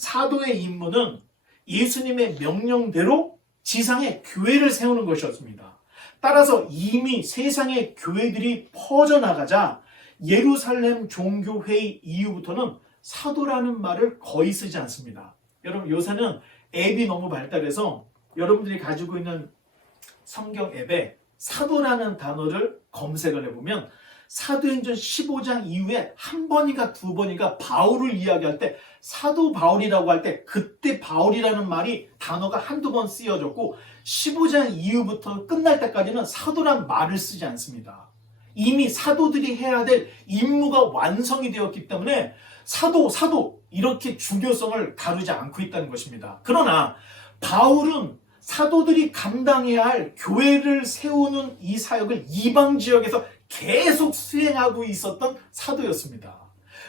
사도의 임무는 예수님의 명령대로 지상에 교회를 세우는 것이었습니다. 따라서 이미 세상의 교회들이 퍼져나가자 예루살렘 종교회의 이후부터는 사도라는 말을 거의 쓰지 않습니다. 여러분, 요새는 앱이 너무 발달해서 여러분들이 가지고 있는 성경 앱에 사도라는 단어를 검색을 해보면 사도행전 15장 이후에 한 번인가 두 번인가 바울을 이야기할 때 사도 바울이라고 할 때 그때 바울이라는 말이 단어가 한두 번 쓰여졌고 15장 이후부터 끝날 때까지는 사도란 말을 쓰지 않습니다. 이미 사도들이 해야 될 임무가 완성이 되었기 때문에 사도 이렇게 중요성을 다루지 않고 있다는 것입니다. 그러나 바울은 사도들이 감당해야 할 교회를 세우는 이 사역을 이방 지역에서 계속 수행하고 있었던 사도였습니다.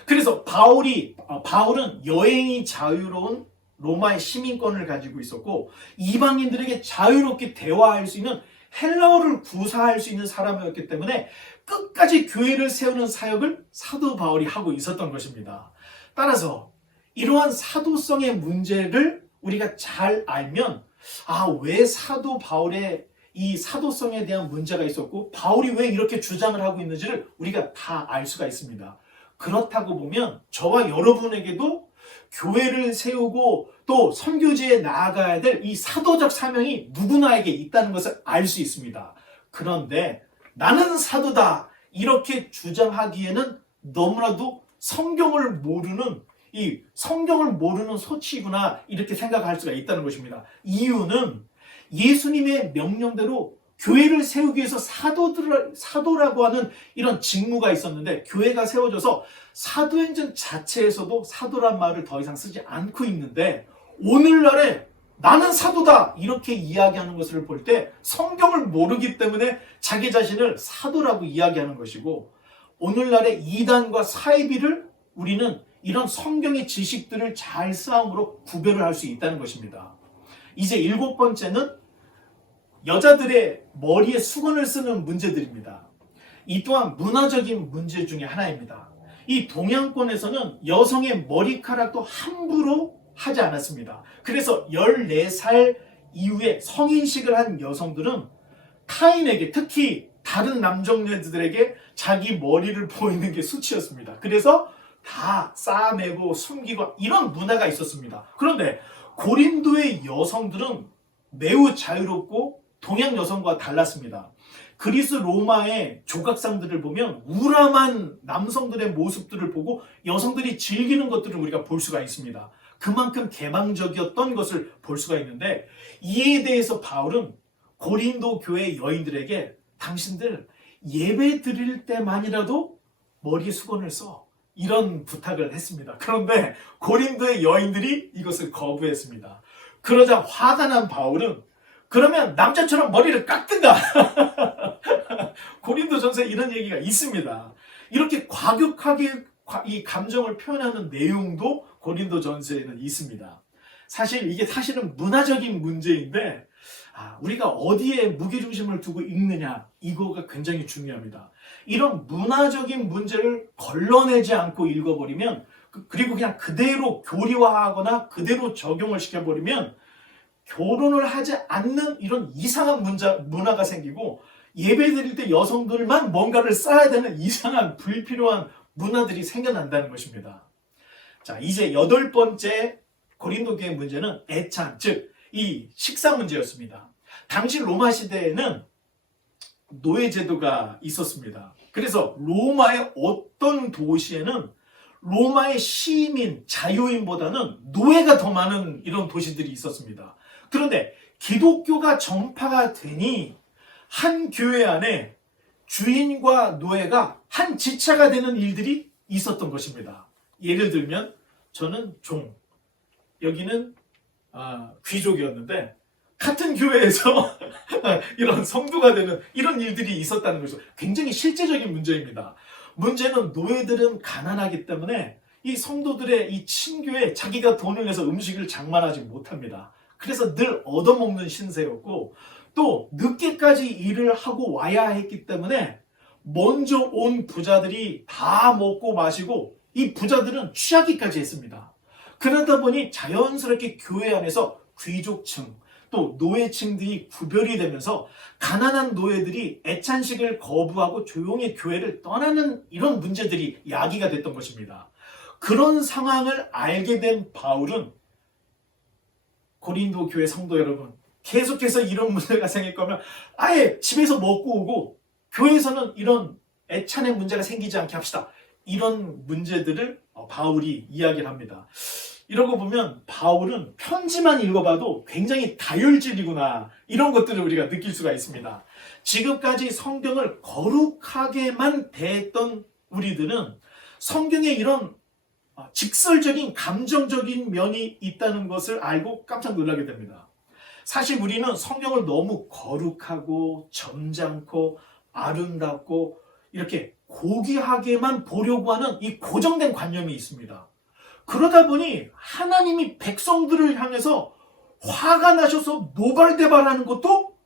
그래서 바울은 여행이 자유로운 로마의 시민권을 가지고 있었고 이방인들에게 자유롭게 대화할 수 있는 헬라어를 구사할 수 있는 사람이었기 때문에 끝까지 교회를 세우는 사역을 사도 바울이 하고 있었던 것입니다. 따라서 이러한 사도성의 문제를 우리가 잘 알면 왜 사도 바울의 이 사도성에 대한 문제가 있었고 바울이 왜 이렇게 주장을 하고 있는지를 우리가 다 알 수가 있습니다. 그렇다고 보면 저와 여러분에게도 교회를 세우고 또 선교지에 나아가야 될 이 사도적 사명이 누구나에게 있다는 것을 알 수 있습니다. 그런데 나는 사도다 이렇게 주장하기에는 너무나도 성경을 모르는 소치구나 이렇게 생각할 수가 있다는 것입니다. 이유는 예수님의 명령대로 교회를 세우기 위해서 사도라고 하는 이런 직무가 있었는데 교회가 세워져서 사도행전 자체에서도 사도란 말을 더 이상 쓰지 않고 있는데 오늘날에 나는 사도다 이렇게 이야기하는 것을 볼 때 성경을 모르기 때문에 자기 자신을 사도라고 이야기하는 것이고 오늘날의 이단과 사이비를 우리는 이런 성경의 지식들을 잘 싸움으로 구별을 할 수 있다는 것입니다. 이제 7번째는 여자들의 머리에 수건을 쓰는 문제들입니다. 이 또한 문화적인 문제 중에 하나입니다. 이 동양권에서는 여성의 머리카락도 함부로 하지 않았습니다. 그래서 14살 이후에 성인식을 한 여성들은 타인에게 특히 다른 남정네들에게 자기 머리를 보이는 게 수치였습니다. 그래서 다 싸매고 숨기고 이런 문화가 있었습니다. 그런데 고린도의 여성들은 매우 자유롭고 동양 여성과 달랐습니다. 그리스 로마의 조각상들을 보면 우람한 남성들의 모습들을 보고 여성들이 즐기는 것들을 우리가 볼 수가 있습니다. 그만큼 개방적이었던 것을 볼 수가 있는데 이에 대해서 바울은 고린도 교회 여인들에게 당신들 예배 드릴 때만이라도 머리에 수건을 써 이런 부탁을 했습니다. 그런데 고린도의 여인들이 이것을 거부했습니다. 그러자 화가 난 바울은 그러면 남자처럼 머리를 깎든가 고린도전서에 이런 얘기가 있습니다. 이렇게 과격하게 이 감정을 표현하는 내용도 고린도전서에는 있습니다. 사실은 문화적인 문제인데 우리가 어디에 무게중심을 두고 읽느냐 이거가 굉장히 중요합니다. 이런 문화적인 문제를 걸러내지 않고 읽어버리면 그리고 그냥 그대로 교리화하거나 그대로 적용을 시켜버리면 결혼을 하지 않는 이런 이상한 문화가 생기고 예배 드릴 때 여성들만 뭔가를 써야 되는 이상한 불필요한 문화들이 생겨난다는 것입니다. 자, 이제 8번째 고린도교의 문제는 애찬, 즉 이 식사 문제였습니다. 당시 로마 시대에는 노예제도가 있었습니다. 그래서 로마의 어떤 도시에는 로마의 시민, 자유인보다는 노예가 더 많은 이런 도시들이 있었습니다. 그런데 기독교가 전파가 되니 한 교회 안에 주인과 노예가 한 지체가 되는 일들이 있었던 것입니다. 예를 들면 저는 종, 여기는 귀족이었는데 같은 교회에서 이런 성도가 되는 이런 일들이 있었다는 것이죠. 굉장히 실제적인 문제입니다. 문제는 노예들은 가난하기 때문에 이 성도들의 이 친교에 자기가 돈을 내서 음식을 장만하지 못합니다. 그래서 늘 얻어먹는 신세였고 또 늦게까지 일을 하고 와야 했기 때문에 먼저 온 부자들이 다 먹고 마시고 이 부자들은 취하기까지 했습니다. 그러다 보니 자연스럽게 교회 안에서 귀족층 또 노예층들이 구별이 되면서 가난한 노예들이 애찬식을 거부하고 조용히 교회를 떠나는 이런 문제들이 야기가 됐던 것입니다. 그런 상황을 알게 된 바울은 고린도 교회 성도 여러분, 계속해서 이런 문제가 생길 거면 아예 집에서 먹고 오고 교회에서는 이런 애찬의 문제가 생기지 않게 합시다. 이런 문제들을 바울이 이야기를 합니다. 이러고 보면 바울은 편지만 읽어봐도 굉장히 다혈질이구나, 이런 것들을 우리가 느낄 수가 있습니다. 지금까지 성경을 거룩하게만 대했던 우리들은 성경에 이런 직설적인 감정적인 면이 있다는 것을 알고 깜짝 놀라게 됩니다. 사실 우리는 성경을 너무 거룩하고 점잖고 아름답고 이렇게 고귀하게만 보려고 하는 이 고정된 관념이 있습니다. 그러다 보니 하나님이 백성들을 향해서 화가 나셔서 노발대발하는 것도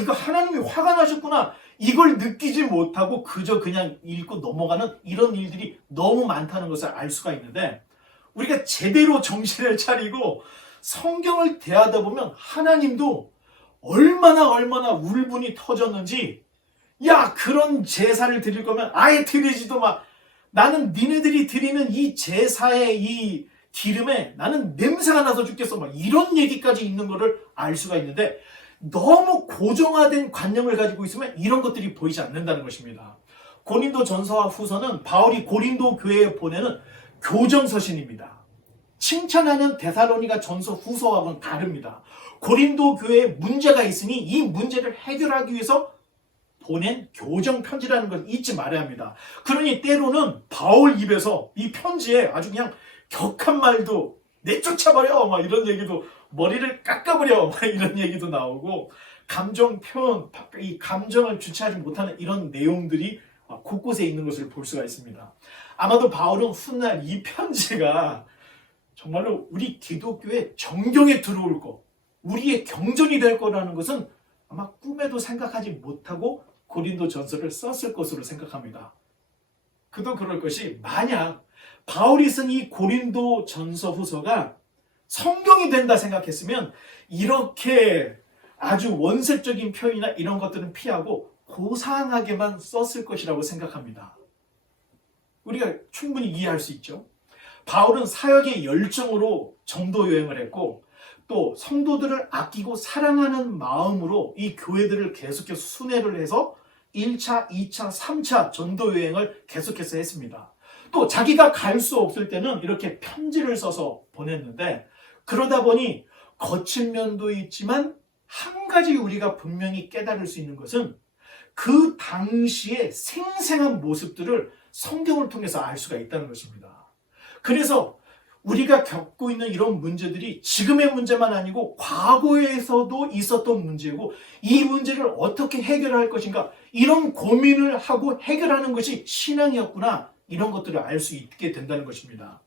이거 하나님이 화가 나셨구나, 이걸 느끼지 못하고 그저 그냥 읽고 넘어가는 이런 일들이 너무 많다는 것을 알 수가 있는데, 우리가 제대로 정신을 차리고 성경을 대하다 보면 하나님도 얼마나 울분이 터졌는지, 야, 그런 제사를 드릴 거면 아예 드리지도 마. 나는 니네들이 드리는 이 제사의 이 기름에 나는 냄새가 나서 죽겠어. 막 이런 얘기까지 있는 거를 알 수가 있는데, 너무 고정화된 관념을 가지고 있으면 이런 것들이 보이지 않는다는 것입니다. 고린도 전서와 후서는 바울이 고린도 교회에 보내는 교정서신입니다. 칭찬하는 데살로니가 전서 후서하고는 다릅니다. 고린도 교회에 문제가 있으니 이 문제를 해결하기 위해서 보낸 교정 편지라는 걸 잊지 말아야 합니다. 그러니 때로는 바울 입에서 이 편지에 아주 그냥 격한 말도, 내쫓아버려 막 이런 얘기도, 머리를 깎아버려 막 이런 얘기도 나오고, 감정 표현, 이 감정을 주체하지 못하는 이런 내용들이 곳곳에 있는 것을 볼 수가 있습니다. 아마도 바울은 훗날 이 편지가 정말로 우리 기독교의 정경에 들어올 거, 우리의 경전이 될 거라는 것은 아마 꿈에도 생각하지 못하고 고린도 전서를 썼을 것으로 생각합니다. 그도 그럴 것이, 만약 바울이 쓴 이 고린도 전서 후서가 성경이 된다 생각했으면 이렇게 아주 원색적인 표현이나 이런 것들은 피하고 고상하게만 썼을 것이라고 생각합니다. 우리가 충분히 이해할 수 있죠. 바울은 사역의 열정으로 전도 여행을 했고, 또 성도들을 아끼고 사랑하는 마음으로 이 교회들을 계속해서 순회를 해서 1차, 2차, 3차 전도 여행을 계속해서 했습니다. 또 자기가 갈 수 없을 때는 이렇게 편지를 써서 보냈는데, 그러다 보니 거친 면도 있지만 한 가지 우리가 분명히 깨달을 수 있는 것은 그 당시의 생생한 모습들을 성경을 통해서 알 수가 있다는 것입니다. 그래서 우리가 겪고 있는 이런 문제들이 지금의 문제만 아니고 과거에서도 있었던 문제고, 이 문제를 어떻게 해결할 것인가, 이런 고민을 하고 해결하는 것이 신앙이었구나, 이런 것들을 알 수 있게 된다는 것입니다.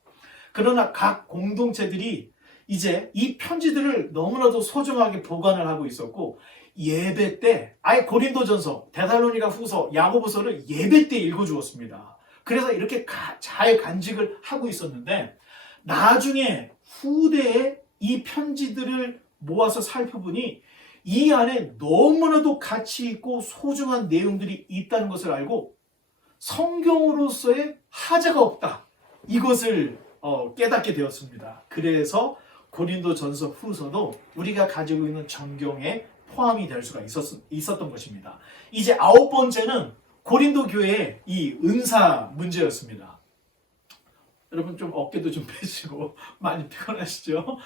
그러나 각 공동체들이 이제 이 편지들을 너무나도 소중하게 보관을 하고 있었고, 예배 때 아예 고린도전서, 데살로니가 후서, 야고보서를 예배 때 읽어주었습니다. 그래서 이렇게 잘 간직을 하고 있었는데, 나중에 후대에 이 편지들을 모아서 살펴보니 이 안에 너무나도 가치 있고 소중한 내용들이 있다는 것을 알고 성경으로서의 하자가 없다, 이것을 깨닫게 되었습니다. 그래서 고린도 전서 후서도 우리가 가지고 있는 정경에 포함이 될 수가 있었던 것입니다. 이제 9번째는 고린도 교회의 이 은사 문제였습니다. 여러분 좀 어깨도 좀 펴시고 많이 피곤하시죠?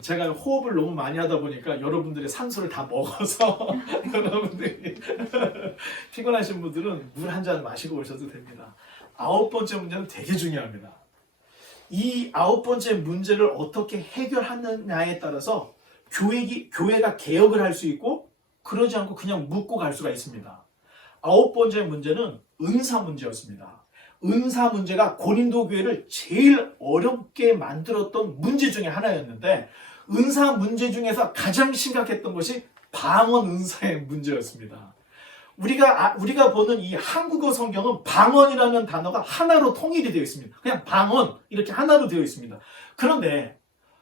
제가 호흡을 너무 많이 하다 보니까 여러분들의 산소를 다 먹어서 여러분들이 피곤하신 분들은 물 한 잔 마시고 오셔도 됩니다. 9번째 문제는 되게 중요합니다. 이 9번째 문제를 어떻게 해결하느냐에 따라서 교회가 개혁을 할 수 있고, 그러지 않고 그냥 묻고 갈 수가 있습니다. 9번째 문제는 은사 문제였습니다. 은사 문제가 고린도 교회를 제일 어렵게 만들었던 문제 중에 하나였는데, 은사 문제 중에서 가장 심각했던 것이 방언 은사의 문제였습니다. 우리가 보는 이 한국어 성경은 방언이라는 단어가 하나로 통일이 되어 있습니다. 그냥 방언 이렇게 하나로 되어 있습니다. 그런데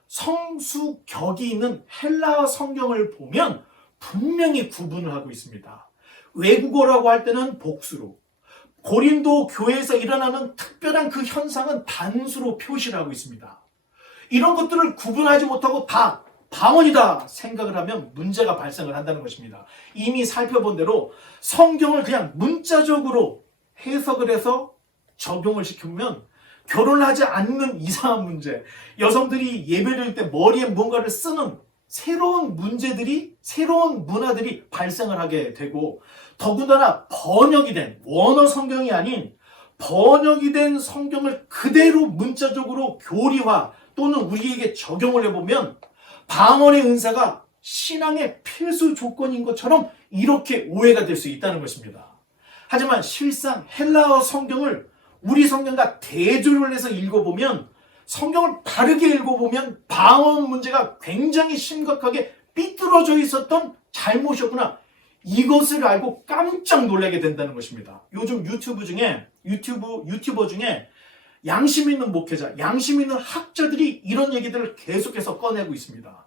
성수격이 있는 헬라어 성경을 보면 분명히 구분을 하고 있습니다. 외국어라고 할 때는 복수로, 고린도 교회에서 일어나는 특별한 그 현상은 단수로 표시를 하고 있습니다. 이런 것들을 구분하지 못하고 다 방언이다 생각을 하면 문제가 발생을 한다는 것입니다. 이미 살펴본 대로 성경을 그냥 문자적으로 해석을 해서 적용을 시키면 결혼하지 않는 이상한 문제, 여성들이 예배를 드릴 때 머리에 뭔가를 쓰는 새로운 문제들이, 새로운 문화들이 발생을 하게 되고, 더군다나 번역이 된 원어 성경이 아닌 번역이 된 성경을 그대로 문자적으로 교리화 또는 우리에게 적용을 해보면 방언의 은사가 신앙의 필수 조건인 것처럼 이렇게 오해가 될 수 있다는 것입니다. 하지만 실상 헬라어 성경을 우리 성경과 대조를 해서 읽어보면, 성경을 바르게 읽어보면 방언 문제가 굉장히 심각하게 삐뚤어져 있었던 잘못이었구나, 이것을 알고 깜짝 놀라게 된다는 것입니다. 요즘 유튜버 중에 양심 있는 목회자, 양심 있는 학자들이 이런 얘기들을 계속해서 꺼내고 있습니다.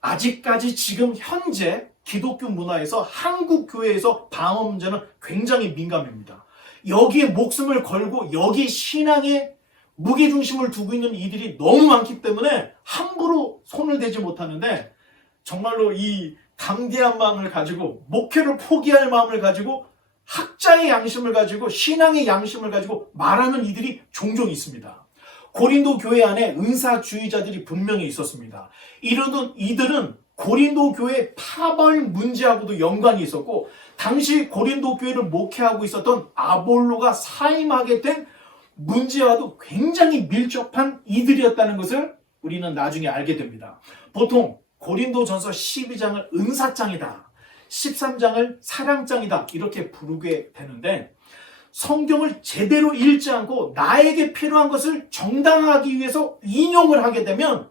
아직까지 지금 현재 기독교 문화에서, 한국 교회에서 방언 문제는 굉장히 민감합니다. 여기에 목숨을 걸고 여기 신앙에 무게중심을 두고 있는 이들이 너무 많기 때문에 함부로 손을 대지 못하는데, 정말로 이 담대한 마음을 가지고, 목회를 포기할 마음을 가지고, 학자의 양심을 가지고, 신앙의 양심을 가지고 말하는 이들이 종종 있습니다. 고린도 교회 안에 은사주의자들이 분명히 있었습니다. 이들은 고린도 교회 파벌 문제하고도 연관이 있었고, 당시 고린도 교회를 목회하고 있었던 아볼로가 사임하게 된 문제와도 굉장히 밀접한 이들이었다는 것을 우리는 나중에 알게 됩니다. 보통 고린도전서 12장을 은사장이다, 13장을 사랑장이다 이렇게 부르게 되는데, 성경을 제대로 읽지 않고 나에게 필요한 것을 정당화하기 위해서 인용을 하게 되면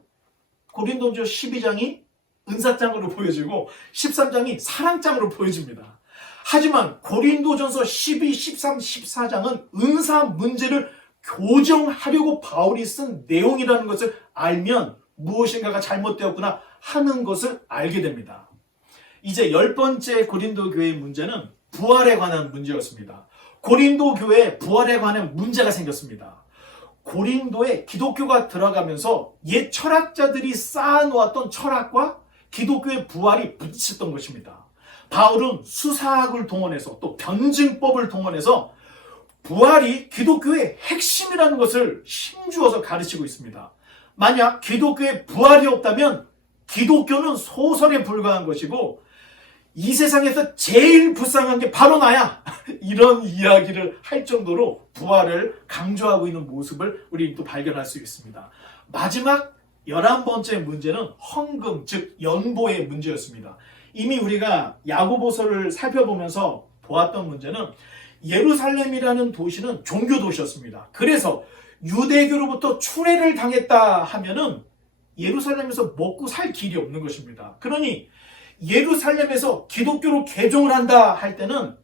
고린도전서 12장이 은사장으로 보여지고 13장이 사랑장으로 보여집니다. 하지만 고린도전서 12, 13, 14장은 은사 문제를 교정하려고 바울이 쓴 내용이라는 것을 알면 무엇인가가 잘못되었구나 하는 것을 알게 됩니다. 이제 10번째 고린도 교회의 문제는 부활에 관한 문제였습니다. 고린도 교회에 부활에 관한 문제가 생겼습니다. 고린도에 기독교가 들어가면서 옛 철학자들이 쌓아놓았던 철학과 기독교의 부활이 부딪혔던 것입니다. 바울은 수사학을 동원해서, 또 변증법을 동원해서 부활이 기독교의 핵심이라는 것을 힘주어서 가르치고 있습니다. 만약 기독교에 부활이 없다면 기독교는 소설에 불과한 것이고, 이 세상에서 제일 불쌍한 게 바로 나야, 이런 이야기를 할 정도로 부활을 강조하고 있는 모습을 우리 또 발견할 수 있습니다. 마지막 11번째 문제는 헌금, 즉 연보의 문제였습니다. 이미 우리가 야고보서를 살펴보면서 보았던 문제는, 예루살렘이라는 도시는 종교 도시였습니다. 그래서 유대교로부터 추례를 당했다 하면은 예루살렘에서 먹고 살 길이 없는 것입니다. 그러니 예루살렘에서 기독교로 개종을 한다 할 때는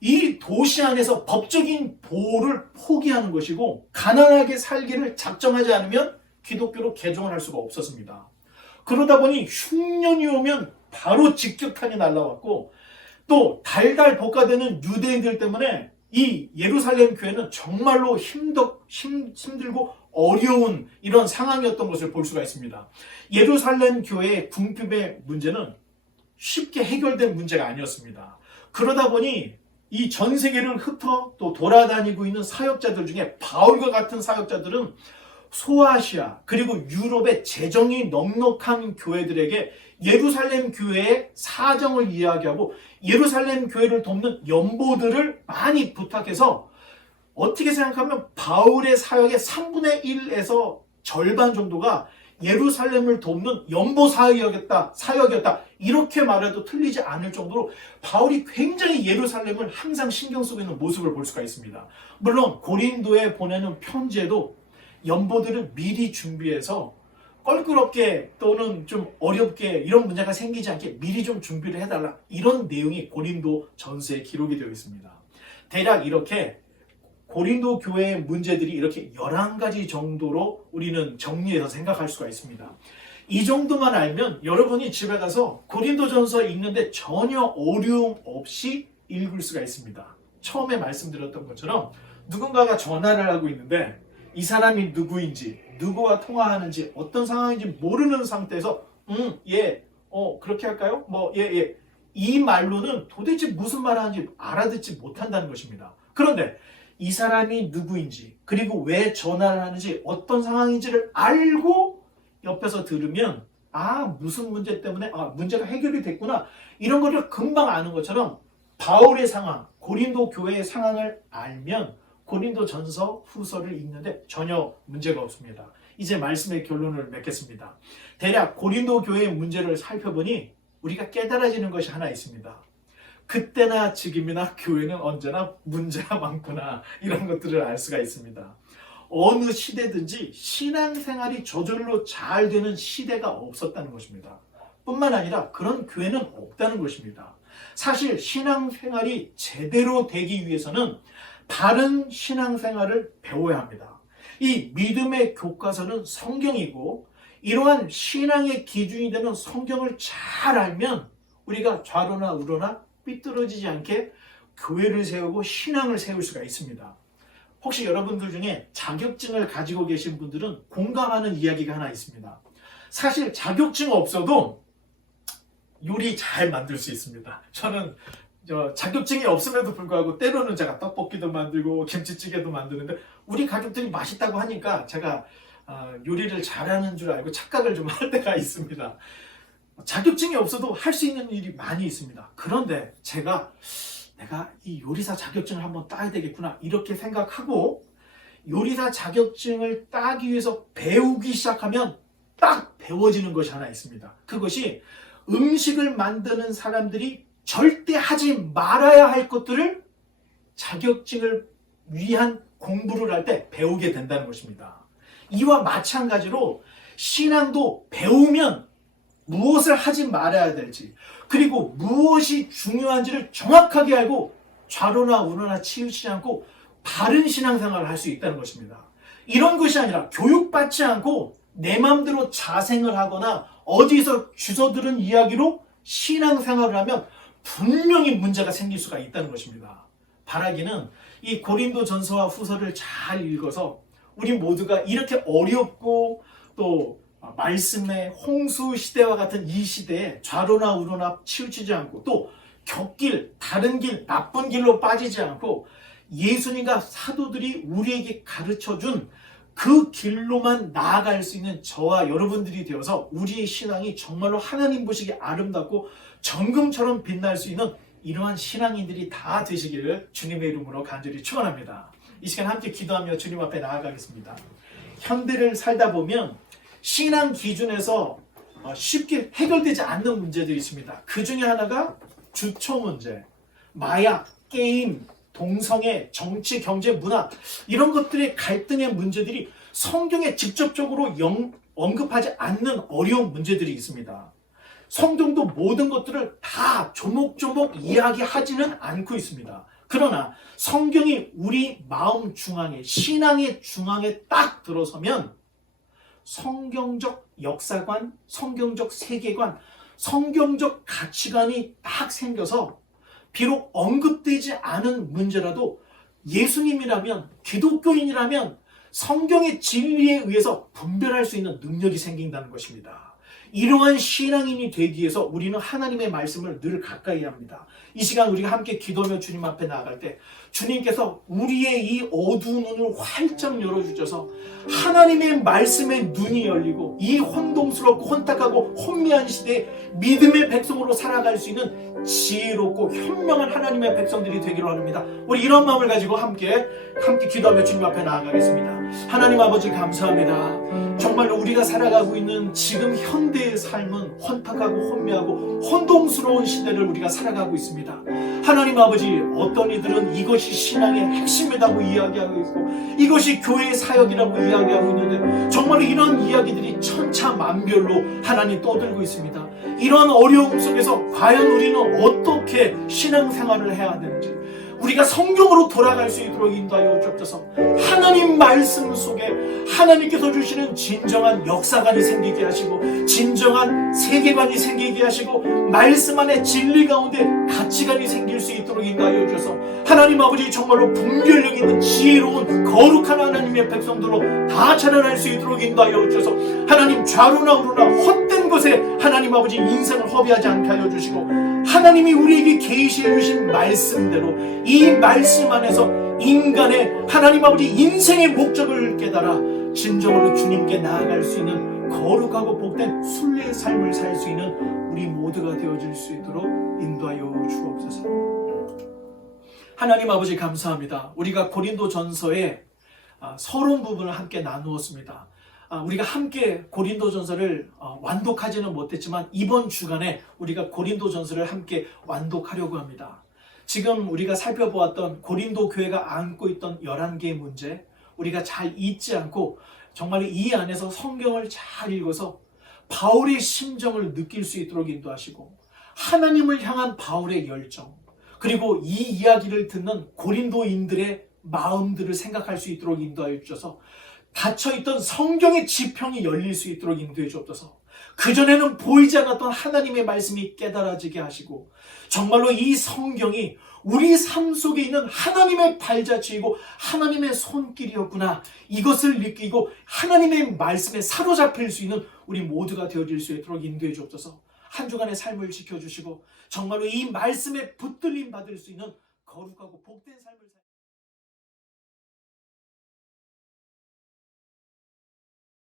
이 도시 안에서 법적인 보호를 포기하는 것이고, 가난하게 살기를 작정하지 않으면 기독교로 개종을 할 수가 없었습니다. 그러다 보니 흉년이 오면 바로 직격탄이 날라왔고, 또 달달 볶아대는 유대인들 때문에 이 예루살렘 교회는 정말로 힘들고 어려운 이런 상황이었던 것을 볼 수가 있습니다. 예루살렘 교회의 궁핍의 문제는 쉽게 해결된 문제가 아니었습니다. 그러다 보니 이 전 세계를 흩어 또 돌아다니고 있는 사역자들 중에 바울과 같은 사역자들은 소아시아 그리고 유럽의 재정이 넉넉한 교회들에게 예루살렘 교회의 사정을 이야기하고 예루살렘 교회를 돕는 연보들을 많이 부탁해서, 어떻게 생각하면 바울의 사역의 3분의 1에서 절반 정도가 예루살렘을 돕는 연보 사역이었다 이렇게 말해도 틀리지 않을 정도로 바울이 굉장히 예루살렘을 항상 신경 쓰고 있는 모습을 볼 수가 있습니다. 물론 고린도에 보내는 편지에도 연보들을 미리 준비해서 껄끄럽게 또는 좀 어렵게 이런 문제가 생기지 않게 미리 좀 준비를 해달라. 이런 내용이 고린도 전서에 기록이 되어 있습니다. 대략 이렇게 고린도 교회의 문제들이 이렇게 11가지 정도로 우리는 정리해서 생각할 수가 있습니다. 이 정도만 알면 여러분이 집에 가서 고린도 전서 읽는데 전혀 어려움 없이 읽을 수가 있습니다. 처음에 말씀드렸던 것처럼 누군가가 전화를 하고 있는데 이 사람이 누구인지, 누구와 통화하는지, 어떤 상황인지 모르는 상태에서 그렇게 할까요? 이 말로는 도대체 무슨 말 하는지 알아듣지 못한다는 것입니다. 그런데 이 사람이 누구인지, 그리고 왜 전화를 하는지, 어떤 상황인지를 알고 옆에서 들으면 무슨 문제 때문에 문제가 해결이 됐구나, 이런 거를 금방 아는 것처럼 바울의 상황, 고린도 교회의 상황을 알면 고린도 전서 후서를 읽는데 전혀 문제가 없습니다. 이제 말씀의 결론을 맺겠습니다. 대략 고린도 교회의 문제를 살펴보니 우리가 깨달아지는 것이 하나 있습니다. 그때나 지금이나 교회는 언제나 문제가 많구나, 이런 것들을 알 수가 있습니다. 어느 시대든지 신앙생활이 저절로 잘 되는 시대가 없었다는 것입니다. 뿐만 아니라 그런 교회는 없다는 것입니다. 사실 신앙생활이 제대로 되기 위해서는 바른 신앙생활을 배워야 합니다. 이 믿음의 교과서는 성경이고, 이러한 신앙의 기준이 되는 성경을 잘 알면 우리가 좌로나 우로나 삐뚤어지지 않게 교회를 세우고 신앙을 세울 수가 있습니다. 혹시 여러분들 중에 자격증을 가지고 계신 분들은 공감하는 이야기가 하나 있습니다. 사실 자격증 없어도 요리 잘 만들 수 있습니다. 저는 자격증이 없음에도 불구하고 때로는 제가 떡볶이도 만들고 김치찌개도 만드는데, 우리 가족들이 맛있다고 하니까 제가 요리를 잘하는 줄 알고 착각을 좀 할 때가 있습니다. 자격증이 없어도 할 수 있는 일이 많이 있습니다. 그런데 내가 이 요리사 자격증을 한번 따야 되겠구나, 이렇게 생각하고 요리사 자격증을 따기 위해서 배우기 시작하면 딱 배워지는 것이 하나 있습니다. 그것이 음식을 만드는 사람들이 절대 하지 말아야 할 것들을 자격증을 위한 공부를 할 때 배우게 된다는 것입니다. 이와 마찬가지로 신앙도 배우면 무엇을 하지 말아야 될지, 그리고 무엇이 중요한지를 정확하게 알고 좌로나 우로나 치우치지 않고 바른 신앙생활을 할 수 있다는 것입니다. 이런 것이 아니라 교육받지 않고 내 마음대로 자생을 하거나 어디서 주워들은 이야기로 신앙생활을 하면 분명히 문제가 생길 수가 있다는 것입니다. 바라기는 이 고린도 전서와 후서를 잘 읽어서 우리 모두가 이렇게 어렵고 또 말씀의 홍수 시대와 같은 이 시대에 좌로나 우로나 치우치지 않고, 또 곁길, 다른 길, 나쁜 길로 빠지지 않고 예수님과 사도들이 우리에게 가르쳐준 그 길로만 나아갈 수 있는 저와 여러분들이 되어서 우리의 신앙이 정말로 하나님 보시기에 아름답고 정금처럼 빛날 수 있는 이러한 신앙인들이 다 되시기를 주님의 이름으로 간절히 축원합니다. 이 시간 함께 기도하며 주님 앞에 나아가겠습니다. 현대를 살다 보면 신앙 기준에서 쉽게 해결되지 않는 문제들이 있습니다. 그 중에 하나가 주초 문제, 마약, 게임, 동성애, 정치, 경제, 문화, 이런 것들의 갈등의 문제들이 성경에 직접적으로 언급하지 않는 어려운 문제들이 있습니다. 성경도 모든 것들을 다 조목조목 이야기하지는 않고 있습니다. 그러나 성경이 우리 마음 중앙에, 신앙의 중앙에 딱 들어서면 성경적 역사관, 성경적 세계관, 성경적 가치관이 딱 생겨서 비록 언급되지 않은 문제라도 예수님이라면, 기독교인이라면 성경의 진리에 의해서 분별할 수 있는 능력이 생긴다는 것입니다. 이러한 신앙인이 되기 위해서 우리는 하나님의 말씀을 늘 가까이 합니다. 이 시간 우리가 함께 기도하며 주님 앞에 나아갈 때 주님께서 우리의 이 어두운 눈을 활짝 열어주셔서 하나님의 말씀의 눈이 열리고 이 혼동스럽고 혼탁하고 혼미한 시대에 믿음의 백성으로 살아갈 수 있는 지혜롭고 현명한 하나님의 백성들이 되기로 합니다. 우리 이런 마음을 가지고 함께 기도하며 주님 앞에 나아가겠습니다. 하나님 아버지 감사합니다. 정말로 우리가 살아가고 있는 지금 현대의 삶은 혼탁하고 혼미하고 혼동스러운 시대를 우리가 살아가고 있습니다. 하나님 아버지, 어떤 이들은 이것이 신앙의 핵심이라고 이야기하고 있고 이것이 교회의 사역이라고 이야기하고 있는데 정말 이런 이야기들이 천차만별로 하나님 떠들고 있습니다. 이런 어려움 속에서 과연 우리는 어떻게 신앙생활을 해야 되는지, 우리가 성경으로 돌아갈 수 있도록 인도하여 주옵소서. 하나님 말씀 속에 하나님께서 주시는 진정한 역사관이 생기게 하시고 진정한 세계관이 생기게 하시고 말씀 안에 진리 가운데 가치관이 생길 수 있도록 인도하여 주셔서 하나님 아버지, 정말로 분별력 있는 지혜로운 거룩한 하나님의 백성들로 다 자라날 수 있도록 인도하여 주셔서 하나님, 좌로나 우로나 헛된 것에 하나님 아버지 인생을 허비하지 않게 하여 주시고 하나님이 우리에게 계시해 주신 말씀대로 이 말씀 안에서 인간의 하나님 아버지 인생의 목적을 깨달아 진정으로 주님께 나아갈 수 있는 거룩하고 복된 순례의 삶을 살 수 있는 우리 모두가 되어질 수 있도록 인도하여 주옵소서. 하나님 아버지 감사합니다. 우리가 고린도전서의 서론 부분을 함께 나누었습니다. 우리가 함께 고린도전서를 완독하지는 못했지만 이번 주간에 우리가 고린도전서를 함께 완독하려고 합니다. 지금 우리가 살펴보았던 고린도 교회가 안고 있던 11개의 문제, 우리가 잘 잊지 않고 정말 이 안에서 성경을 잘 읽어서 바울의 심정을 느낄 수 있도록 인도하시고 하나님을 향한 바울의 열정, 그리고 이 이야기를 듣는 고린도인들의 마음들을 생각할 수 있도록 인도하여 주셔서 닫혀있던 성경의 지평이 열릴 수 있도록 인도해 주옵소서. 그전에는 보이지 않았던 하나님의 말씀이 깨달아지게 하시고 정말로 이 성경이 우리 삶 속에 있는 하나님의 발자취이고 하나님의 손길이었구나, 이것을 느끼고 하나님의 말씀에 사로잡힐 수 있는 우리 모두가 되어질 수 있도록 인도해 주옵소서. 한 주간의 삶을 지켜주시고 정말로 이 말씀에 붙들림 받을 수 있는 거룩하고 복된 삶을